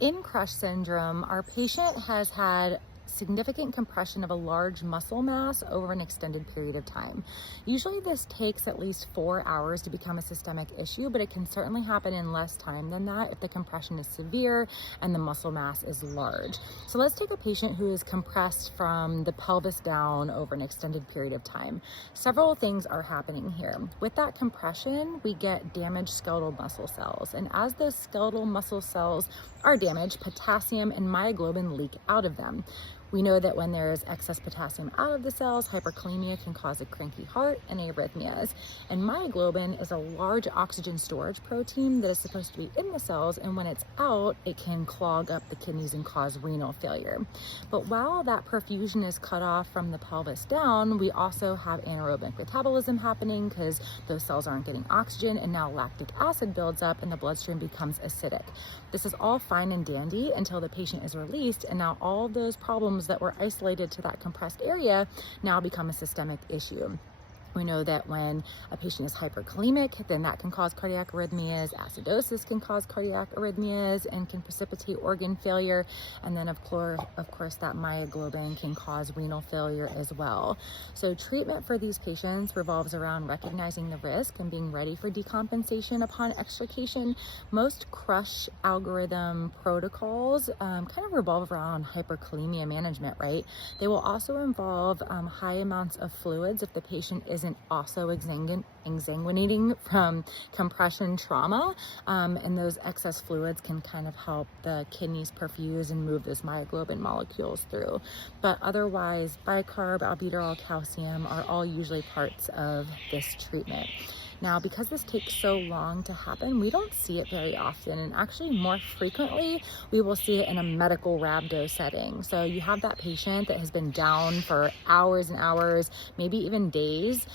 In crush syndrome, our patient has had significant compression of a large muscle mass over an extended period of time. Usually this takes at least 4 hours to become a systemic issue, but it can certainly happen in less time than that if the compression is severe and the muscle mass is large. So let's take a patient who is compressed from the pelvis down over an extended period of time. Several things are happening here. With that compression, we get damaged skeletal muscle cells, and as those skeletal muscle cells are damaged, potassium and myoglobin leak out of them. We know that when there's excess potassium out of the cells, hyperkalemia can cause a cranky heart and arrhythmias. And myoglobin is a large oxygen storage protein that is supposed to be in the cells, and when it's out, it can clog up the kidneys and cause renal failure. But while that perfusion is cut off from the pelvis down, we also have anaerobic metabolism happening because those cells aren't getting oxygen, and now lactic acid builds up and the bloodstream becomes acidic. This is all fine and dandy until the patient is released, and now all of those problems that were isolated to that compressed area now become a systemic issue. We know that when a patient is hyperkalemic, then that can cause cardiac arrhythmias. Acidosis can cause cardiac arrhythmias and can precipitate organ failure. And then of course, that myoglobin can cause renal failure as well. So treatment for these patients revolves around recognizing the risk and being ready for decompensation upon extrication. Most crush algorithm protocols kind of revolve around hyperkalemia management, right? They will also involve high amounts of fluids if the patient isn't also exsanguinating from compression trauma, and those excess fluids can kind of help the kidneys perfuse and move those myoglobin molecules through. But otherwise, bicarb, albuterol, calcium are all usually parts of this treatment. Now, because this takes so long to happen, we don't see it very often, and actually more frequently, we will see it in a medical rhabdo setting. So you have that patient that has been down for hours and hours, maybe even days,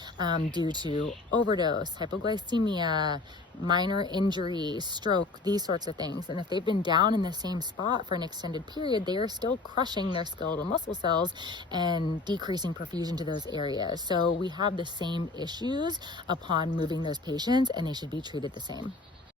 due to overdose, hypoglycemia, minor injury, stroke, these sorts of things. And if they've been down in the same spot for an extended period, they are still crushing their skeletal muscle cells and decreasing perfusion to those areas. So we have the same issues upon moving those patients, and they should be treated the same.